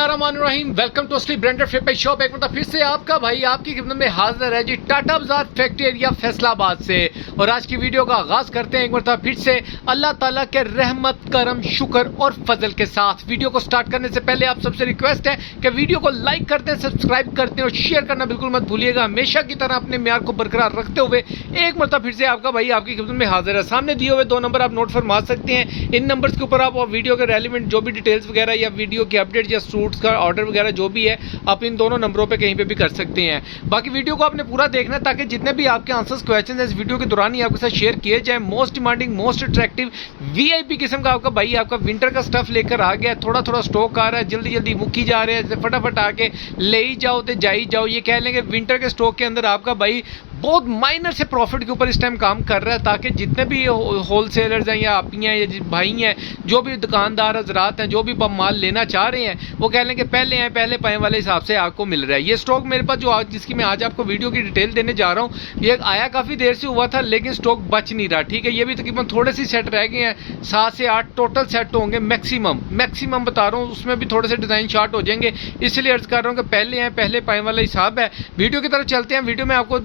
बिस्मिल्लाहिर्रहमानिर्रहीम। Welcome to असली branded फेपर shop. एक मतलब फिर से आपका भाई आपकी खिदमत में हाजिर है जी टाटा बाजार फैक्ट्री एरिया फैसलाबाद से। और आज की वीडियो का आगाज करते हैं एक मतलब फिर से अल्लाह ताला के रहमत करम शुक्र और फजल के साथ। वीडियो को स्टार्ट करने से पहले आप सबसे रिक्वेस्ट है कि वीडियो को लाइक करते हैं, सब्सक्राइब करते हैं और शेयर करना बिल्कुल मत भूलिएगा। हमेशा की तरह अपने म्यार को बरकरार रखते हुए एक मतलब फिर से आपका भाई आपकी खिदमत में हाजिर है। सामने दिए हुए 2 नंबर आप नोट फरमा सकते हैं। इन नंबर्स के ऊपर आप वीडियो के रेलिवेंट जो भी डिटेल्स वगैरह या वीडियो की अपडेट या सूट्स का ऑर्डर वगैरह जो भी है आप इन दोनों नंबरों पे कहीं पे भी कर सकते हैं। बाकी वीडियो को आपने पूरा देखना है ताकि जितने भी आपके आंसर्स क्वेश्चन है इस वीडियो के दौरान ही आपके साथ शेयर किए जाए। Most demanding most attractive VIP किस्म का आपका भाई आपका विंटर का स्टफ लेकर आ गया। थोड़ा थोड़ा स्टॉक आ रहा है, जल्दी जल्दी मुक्की जा रहे हैं, फटाफट आके ले ही जाओ तो जा ही जाओ। ये कह लेंगे विंटर के स्टॉक के अंदर आपका भाई बहुत माइनर से प्रॉफिट के ऊपर इस टाइम काम कर रहा है ताकि जितने भी होलसेलर्स हैं या आप हैं या भाई हैं जो भी दुकानदार हजरात हैं जो भी माल लेना चाह रहे हैं वो कह लेंगे पहले आए पहले पाए वाले हिसाब से आपको मिल रहा है। ये स्टॉक मेरे पास जो आज जिसकी मैं आज आपको वीडियो की डिटेल देने जा रहा हूँ ये आया काफ़ी देर से हुआ था लेकिन स्टॉक बच नहीं रहा। ठीक है, ये भी तकरीबन थोड़े से सेट रह गए हैं, 7 से 8 टोटल सेट होंगे मैक्सिमम बता रहा हूँ। उसमें भी थोड़े से डिज़ाइन शार्ट हो जाएंगे, इसलिए अर्ज कर रहा हूँ कि पहले आए पहले पाए वाला हिसाब है। वीडियो की तरफ चलते हैं। वीडियो में आपको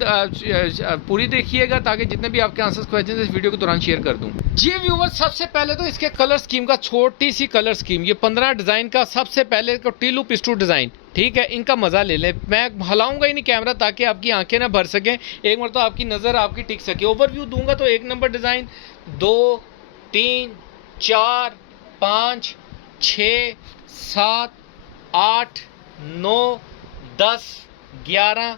पूरी देखिएगा ताकि जितने भी आपके आंसर्स क्वेश्चन इस वीडियो के दौरान शेयर कर दूं। जी व्यूअर, सबसे पहले तो इसके कलर स्कीम का छोटी सी कलर स्कीम, ये 15 डिजाइन का सबसे पहले को टीलू पिस्टू डिजाइन। ठीक है, इनका मजा ले ले। मैं हलाऊंगा ही नहीं कैमरा ताकि आपकी आंखें ना भर सकें, एक मतलब आपकी नजर आपकी टिक सके। ओवरव्यू दूंगा तो 1 नंबर डिजाइन 2 3 4 5 6 7 8 9 10 11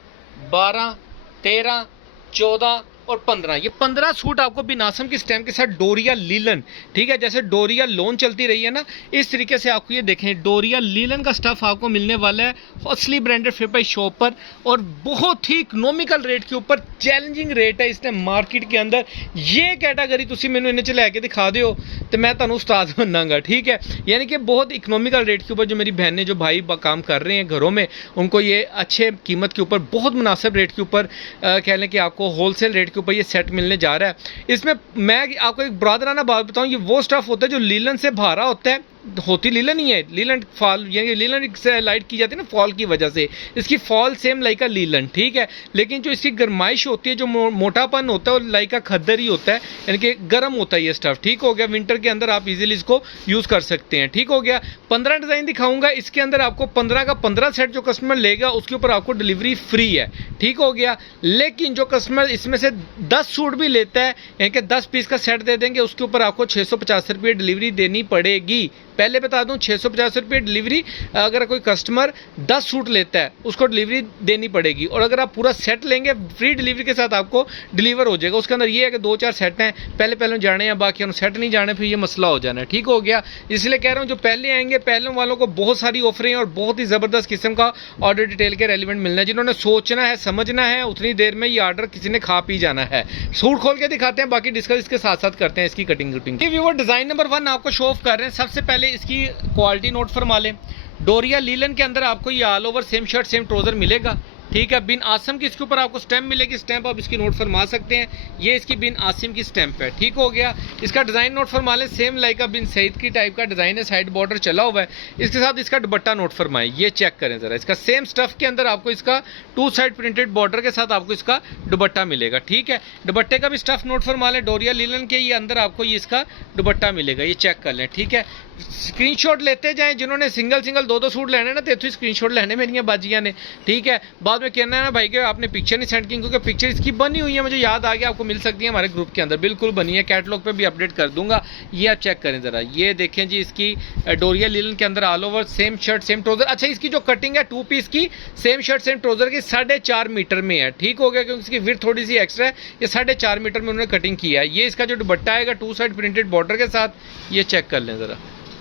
12 13 14 और 15। ये 15 सूट आपको बिनासम की स्टैम्प के साथ डोरिया लीलन, ठीक है, जैसे डोरिया लोन चलती रही है ना इस तरीके से आपको ये देखें डोरिया लीलन का स्टफ आपको मिलने वाला है असली ब्रांडेड फेपर शॉप पर और बहुत ही इकोनॉमिकल रेट के ऊपर। चैलेंजिंग रेट है इसने मार्केट के अंदर। ये कैटेगरी तुम मैंने इन्हें चले के दिखा दो तो मैं तुम उस्ताद बनांगा। ठीक है, यानी कि बहुत इकोनॉमिकल रेट के ऊपर जो मेरी बहनें जो भाई काम कर रहे हैं घरों में उनको ये अच्छे कीमत के ऊपर बहुत मुनासिब रेट के ऊपर कह लें कि आपको होलसेल रेट के ऊपर ये सेट मिलने जा रहा है। इसमें मैं आपको एक ब्रादराना बात बताऊं, ये वो स्टफ होता है जो लीलन से भारा होता है, होती लीलन ही है। लीलन फॉल यानी लीलन से लाइट की जाती है ना फॉल की वजह से, इसकी फॉल सेम लाइक का लीलन। ठीक है, लेकिन जो इसकी गर्माइश होती है जो मोटापन होता है वो लाइक का खद्दर ही होता है, यानी कि गर्म होता है ये स्टफ। ठीक हो गया, विंटर के अंदर आप इजीली इसको यूज कर सकते हैं। ठीक हो गया, 15 डिजाइन दिखाऊंगा। इसके अंदर आपको 15 का 15 सेट जो कस्टमर लेगा उसके ऊपर आपको डिलीवरी फ्री है। ठीक हो गया, लेकिन जो कस्टमर इसमें से 10 सूट भी लेता है यानी कि 10 पीस का सेट दे देंगे उसके ऊपर आपको 650 रुपये डिलीवरी देनी पड़ेगी। पहले बता दूं 650 रुपये डिलीवरी, अगर कोई कस्टमर 10 सूट लेता है उसको डिलीवरी देनी पड़ेगी। और अगर आप पूरा सेट लेंगे फ्री डिलीवरी के साथ आपको डिलीवर हो जाएगा। उसके अंदर ये है कि 2-4 सेट हैं, पहले जाने हैं, बाकी सेट नहीं जाने फिर ये मसला हो जाना है। ठीक हो गया, इसलिए कह रहा हूँ जो पहले आएंगे पहले वालों को बहुत सारी ऑफरें और बहुत ही ज़बरदस्त किस्म का ऑर्डर डिटेल के रेलिवेंट मिलना है। जिन्होंने सोचना है समझना है उतनी देर में ये ऑर्डर किसी ने खा पी जाना है। सूट खोल के दिखाते हैं, बाकी डिस्कस इसके साथ साथ करते हैं इसकी कटिंग कुटिंग। व्यूअर, डिजाइन नंबर 1 आपको शो ऑफ कर रहे हैं। सबसे पहले इसकी क्वालिटी नोट फरमा लें। डोरिया लीलन के अंदर आपको ये all over same shirt same trouser मिलेगा। ठीक है, बिन आसिम की इसके ऊपर आपको स्टैम्प मिलेगी, स्टैम्प आप इसकी नोट फरमा सकते हैं। ये इसकी बिन आसिम की स्टैम्प है। ठीक हो गया, इसका डिजाइन नोट फरमा लें। सेम लाइक बिन सईद की टाइप का डिजाइन है, साइड बॉर्डर चला हुआ है। इसके साथ इसका दुपट्टा नोट फरमाएं, ये चेक करें जरा। इसका सेम स्टफ के अंदर आपको इसका 2 साइड प्रिंटेड बॉर्डर के साथ आपको इसका दुपट्टा मिलेगा। ठीक है, दुपट्टे का भी स्टफ नोट फरमा लें। डोरिया लीलन के ये अंदर आपको ये इसका दुपट्टा मिलेगा, ये चेक कर लें। ठीक है, स्क्रीनशॉट लेते जाएं। जिन्होंने सिंगल 2-2 सूट लेने ना तो स्क्रीनशॉट लेने मेरी बाजियां ने। ठीक है, बाद में कहना है ना भाई कि आपने पिक्चर नहीं सेंड की, क्योंकि पिक्चर इसकी बनी हुई है, मुझे याद आ गया, आपको मिल सकती है हमारे ग्रुप के अंदर, बिल्कुल बनी है। कैटलॉग पे भी अपडेट कर दूंगा, ये आप चेक करें जरा। ये देखें जी, इसकी डोरिया लीलन के अंदर all over same shirt same trouser. अच्छा, इसकी जो कटिंग है 2 पीस की सेम शर्ट सेम ट्राउजर की 4.5 मीटर में है। ठीक हो गया, क्योंकि इसकी विड्थ थोड़ी सी एक्स्ट्रा है, ये 4.5 मीटर में उन्होंने कटिंग किया है। ये इसका जो दुपट्टा आएगा 2 साइड प्रिंटेड बॉर्डर के साथ, ये चेक कर लें जरा।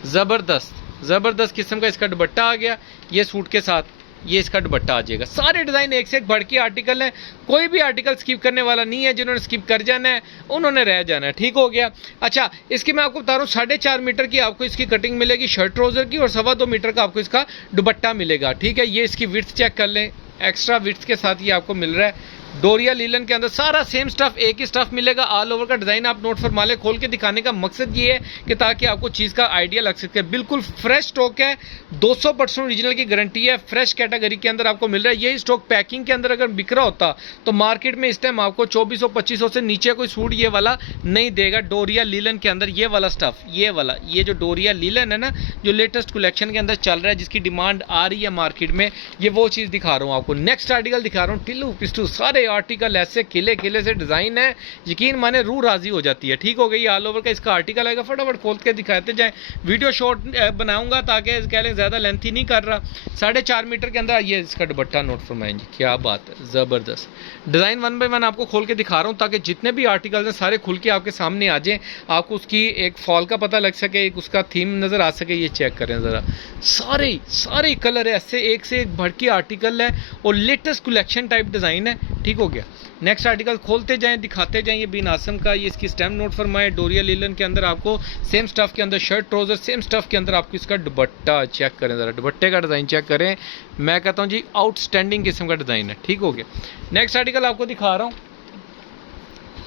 जबरदस्त किस्म का इसका दुपट्टा आ गया। ये सूट के साथ ये इसका दुपट्टा आ जाएगा। सारे डिजाइन एक से एक बढ़ के आर्टिकल हैं, कोई भी आर्टिकल स्किप करने वाला नहीं है। जिन्होंने स्किप कर जाना है उन्होंने रह जाना है। ठीक हो गया। अच्छा, इसकी मैं आपको बता रहा हूँ 4.5 मीटर की आपको इसकी कटिंग मिलेगी शर्ट ट्राउजर की और 2.25 मीटर का आपको इसका दुपट्टा मिलेगा। ठीक है, ये इसकी विड्थ चेक कर लें, एक्स्ट्रा विड्थ के साथ ये आपको मिल रहा है। डोरिया लीलन के अंदर सारा सेम स्टफ, एक ही स्टफ मिलेगा। ऑल ओवर का डिजाइन आप नोट फरमा लें। खोल के दिखाने का मकसद ये है कि ताकि आपको चीज का आइडिया लग सके। बिल्कुल फ्रेश स्टॉक है, 200% ओरिजिनल की गारंटी है, फ्रेश कैटेगरी के अंदर आपको मिल रहा है। यही स्टॉक पैकिंग के अंदर अगर बिक रहा होता तो मार्केट में इस टाइम आपको 2400-2500 से नीचे कोई सूट ये वाला नहीं देगा। डोरिया लीलन के अंदर ये वाला स्टफ, ये जो डोरिया लीलन है ना, जो लेटेस्ट कलेक्शन के अंदर चल रहा है, जिसकी डिमांड आ रही है मार्केट में, ये वो चीज दिखा रहा हूँ आपको। नेक्स्ट आर्टिकल दिखा रहा हूँ, टिल्लू पिस्टू सारे आर्टिकल ऐसे खिले खिले से डिजाइन है, यकीन माने रूह राजी हो जाती है। ठीक हो गई, ऑल ओवर का इसका आर्टिकल आएगा। फटाफट खोल के दिखाते जाए, वीडियो शॉर्ट बनाऊंगा ताकि कह लें ज्यादा लेंथी नहीं कर रहा। 4.5 मीटर के अंदर ये इसका दुपट्टा नोट फरमाएंगे, क्या बात है, जबरदस्त डिजाइन। 1 बाय 1 आपको खोल के दिखा रहा हूँ ताकि जितने भी आर्टिकल हैं सारे खुल के आपके सामने आ जाए, आपको उसकी एक फॉल का पता लग सके, एक उसका थीम नजर आ सके। ये चेक करें जरा, सारे कलर है, ऐसे एक से एक बढ़ के आर्टिकल है और लेटेस्ट कलेक्शन टाइप डिजाइन है। ठीक हो गया, नेक्स्ट आर्टिकल खोलते जाएं, दिखाते जाएं। ये बिन आसम का, ये इसकी स्टैम्प नोट फरमाए। डोरिया लीलन के अंदर आपको सेम स्टफ के अंदर शर्ट ट्राउजर, सेम स्टफ के अंदर आपको इसका दुपट्टा चेक करें जरा, दुपट्टे का डिजाइन चेक करें। मैं कहता हूं जी आउटस्टैंडिंग किस्म का डिजाइन है। ठीक हो गया, नेक्स्ट आर्टिकल आपको दिखा रहा हूं,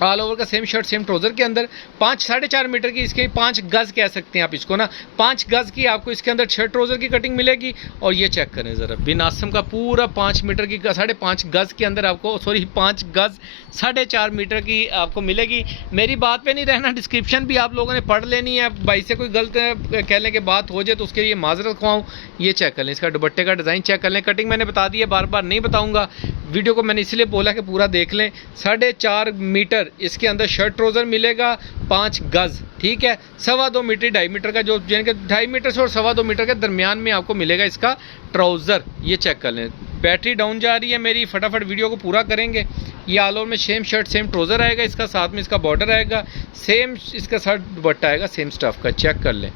ऑल ओवर का सेम शर्ट सेम ट्राउजर के अंदर 5-4.5 मीटर की, इसके 5 गज कह सकते हैं आप इसको ना, 5 गज की आपको इसके अंदर शर्ट ट्राउजर की कटिंग मिलेगी। और ये चेक करें जरा, बिन आसम का पूरा 5 मीटर की, 5.5 गज के अंदर आपको, सॉरी 5 गज 4.5 मीटर की आपको मिलेगी। मेरी बात पे नहीं रहना, डिस्क्रिप्शन भी आप लोगों ने पढ़ लेनी है। भाई से कोई गलत कह लें कि बात हो जाए तो उसके लिए माजरत खुआऊँ। ये चेक कर लें, इसका दुपट्टे का डिजाइन चेक कर लें। कटिंग मैंने बता दी है, बार बार नहीं बताऊंगा। वीडियो को मैंने इसलिए बोला कि पूरा देख लें। 4.5 मीटर इसके अंदर शर्ट ट्राउजर मिलेगा, 5 गज, ठीक है। 2.25 मीटर 2.5 मीटर का, जो यानी कि 2.5 मीटर से और 2.25 मीटर के दरमियान में आपको मिलेगा इसका ट्राउजर। ये चेक कर लें। बैटरी डाउन जा रही है मेरी, फटाफट वीडियो को पूरा करेंगे। ये ऑल ओवर में सेम शर्ट सेम ट्राउजर आएगा इसका, साथ में इसका बॉर्डर आएगा, सेम इसका शर्ट दुपट्टा आएगा सेम स्टफ का। चेक कर लें,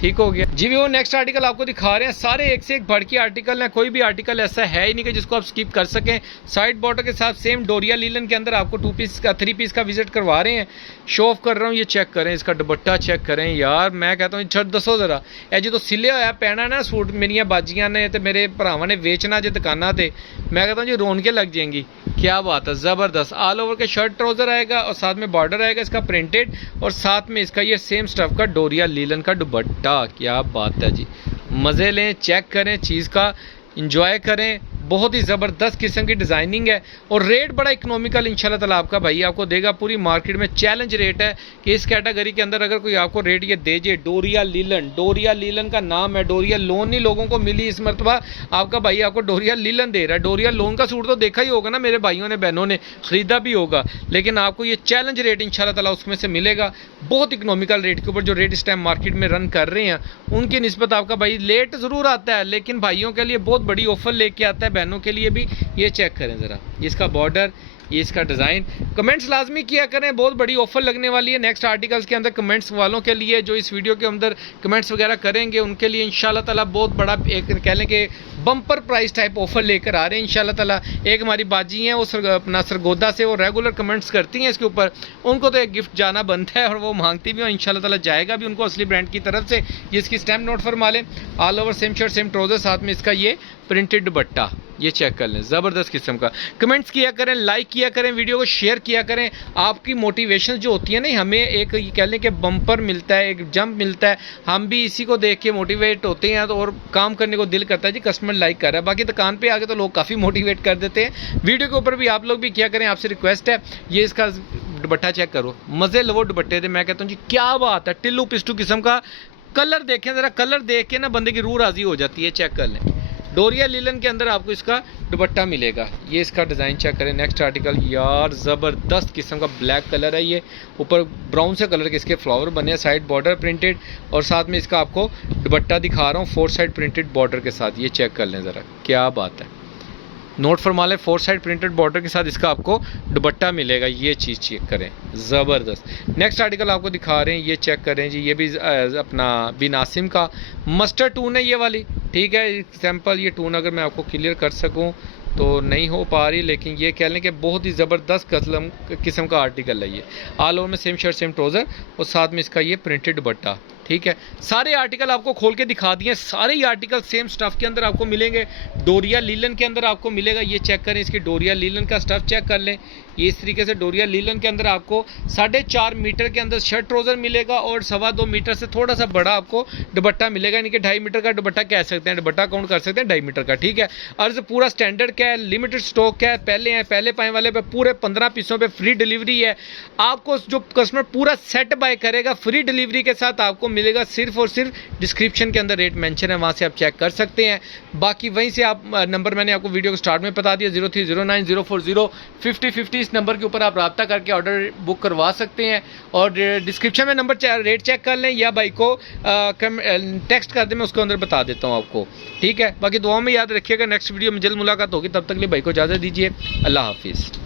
ठीक हो गया जी। वो नेक्स्ट आर्टिकल आपको दिखा रहे हैं, सारे एक से एक बढ़ के आर्टिकल हैं, कोई भी आर्टिकल ऐसा है ही नहीं कि जिसको आप स्किप कर सकें। साइड बॉर्डर के साथ सेम डोरिया लीलन के अंदर आपको 2 पीस का 3 पीस का विजिट करवा रहे हैं, शो ऑफ कर रहा हूँ। ये चेक करें, इसका दुपट्टा चेक करें यार, मैं कहता हूँ छड़ दसो जरा, ए जो तो सिले होया पैना ना सूट मेरिया बाजियां ने ते मेरे भरावां ने वेचना जो दुकाना ते, मैं कहता हूँ जी रौनकें लग जाएंगी। क्या बात है, जबरदस्त। ऑल ओवर के शर्ट ट्राउजर आएगा और साथ में बॉर्डर आएगा इसका प्रिंटेड, और साथ में इसका ये सेम स्टफ का डोरिया लीलन का दुपट्टा। क्या बात है जी, मजे लें, चेक करें, चीज का इंजॉय करें। बहुत ही ज़बरदस्त किस्म की डिज़ाइनिंग है और रेट बड़ा इकोनॉमिकल इंशाल्लाह ताला आपका भाई आपको देगा। पूरी मार्केट में चैलेंज रेट है कि इस कैटेगरी के अंदर अगर कोई आपको रेट ये दे जे। डोरिया लीलन का नाम है, डोरिया लोन नहीं लोगों को मिली इस मरतबा, आपका भाई आपको डोरिया लीलन दे रहा है। डोरिया लोन का सूट तो देखा ही होगा ना मेरे भाइयों ने बहनों ने, ख़रीदा भी होगा, लेकिन आपको ये चैलेंज रेट इंशाल्लाह ताला उसमें से मिलेगा। बहुत इकोनॉमिकल रेट के ऊपर जो रेट इस टाइम मार्केट में रन कर रहे हैं उनकी निस्बत आपका भाई लेट ज़रूर आता है, लेकिन भाइयों के लिए बहुत बड़ी ऑफर लेके आता है, बहनों के लिए भी। ये चेक करें ज़रा, इसका बॉर्डर, ये इसका डिज़ाइन। कमेंट्स लाजमी किया करें, बहुत बड़ी ऑफर लगने वाली है नेक्स्ट आर्टिकल्स के अंदर। कमेंट्स वालों के लिए जो इस वीडियो के अंदर कमेंट्स वगैरह करेंगे उनके लिए इंशाल्लाह ताला बहुत बड़ा एक कह लें कि बम्पर प्राइस टाइप ऑफर लेकर आ रहे हैं इंशाल्लाह ताला। एक हमारी बाजी हैं वो अपना सरगोदा से, वो रेगुलर कमेंट्स करती हैं इसके ऊपर, उनको तो एक गिफ्ट जाना बनता है और वो मांगती भी हो, इंशाल्लाह ताला जाएगा भी उनको असली ब्रांड की तरफ से। ये इसकी स्टैम्प नोट फरमा लें, all over same shirt same trouser, साथ में इसका ये प्रिंटेड दुपट्टा। ये चेक कर लें, ज़बरदस्त किस्म का। कमेंट्स किया करें, लाइक किया करें, वीडियो को शेयर किया करें। आपकी मोटिवेशन जो होती है ना, हमें एक कह लें कि बम्पर मिलता है, एक जंप मिलता है, हम भी इसी को देख के मोटिवेट होते हैं तो और काम करने को दिल करता है जी। कस्टमर लाइक कर रहा है, बाकी दुकान पे आके तो लोग काफ़ी मोटिवेट कर देते हैं। वीडियो के ऊपर भी आप लोग भी किया करें, आपसे रिक्वेस्ट है। ये इसका दुपट्टा चेक करो, मज़े लो दुपट्टे थे, मैं कहता हूँ जी क्या बात है। टिल्लू पिस्टू किस्म का कलर देखें ज़रा, कलर देख के ना बंदे की रूह राजी हो जाती है। चेक कर लें, डोरिया लीलन के अंदर आपको इसका दुपट्टा मिलेगा। ये इसका डिज़ाइन चेक करें। नेक्स्ट आर्टिकल यार, ज़बरदस्त किस्म का ब्लैक कलर है, ये ऊपर ब्राउन से कलर के इसके फ्लावर बने हैं, साइड बॉर्डर प्रिंटेड, और साथ में इसका आपको दुपट्टा दिखा रहा हूँ 4 साइड प्रिंटेड बॉर्डर के साथ। ये चेक कर लें ज़रा, क्या बात है। नोट फरमा लें, 4 साइड प्रिंटेड बॉर्डर के साथ इसका आपको दुपट्टा मिलेगा। ये चीज़ चेक करें, ज़बरदस्त। नेक्स्ट आर्टिकल आपको दिखा रहे हैं, ये चेक करें जी, ये भी अपना बिन आसिम का मस्टर्ड टून है ये वाली, ठीक है। एग्जाम्पल ये टून अगर मैं आपको क्लियर कर सकूं तो नहीं हो पा रही, लेकिन ये कह लें कि बहुत ही ज़बरदस्त किस्म का आर्टिकल है ये। ऑल ओवर में सेम शर्ट सेम ट्राउज़र और साथ में इसका ये प्रिंटेड दुपट्टा। ठीक है, सारे आर्टिकल आपको खोल के दिखा दिए, सारे ही आर्टिकल सेम स्टफ के अंदर आपको मिलेंगे। डोरिया लीलन के अंदर आपको मिलेगा, ये चेक करें, इसकी डोरिया लीलन का स्टफ चेक कर लें। ये इस तरीके से डोरिया लीलन के अंदर आपको 4.5 मीटर के अंदर शर्ट ट्राउजर मिलेगा और 2.25 मीटर से थोड़ा सा बड़ा आपको दुपट्टा मिलेगा, यानी कि 2.5 मीटर का दुपट्टा कह सकते हैं, दुपट्टा काउंट कर सकते हैं 2.5 मीटर का। ठीक है, अर्ज पूरा स्टैंडर्ड क्या है, लिमिटेड स्टॉक क्या है, पहले हैं, पहले पाए वाले पे पूरे 15 पीसों पे फ्री डिलीवरी है। आपको जो कस्टमर पूरा सेट बाय करेगा फ्री डिलीवरी के साथ आपको मिलेगा। सिर्फ और सिर्फ डिस्क्रिप्शन के अंदर रेट मेंशन है, वहां से आप चेक कर सकते हैं। बाकी वहीं से आप नंबर मैंने आपको वीडियो को स्टार्ट में बता दिया, 0309040550 इस नंबर के ऊपर आप राब्ता करके ऑर्डर बुक करवा सकते हैं। और डिस्क्रिप्शन में नंबर रेट चेक कर लें या भाई को टेक्स्ट कर दें, मैं उसके अंदर बता देता हूँ आपको। ठीक है, बाकी दुआ में याद रखिएगा, नेक्स्ट वीडियो में जल्द मुलाकात होगी, तब तक के लिए भाई को इजाज़त दीजिए। अल्लाह हाफिज़।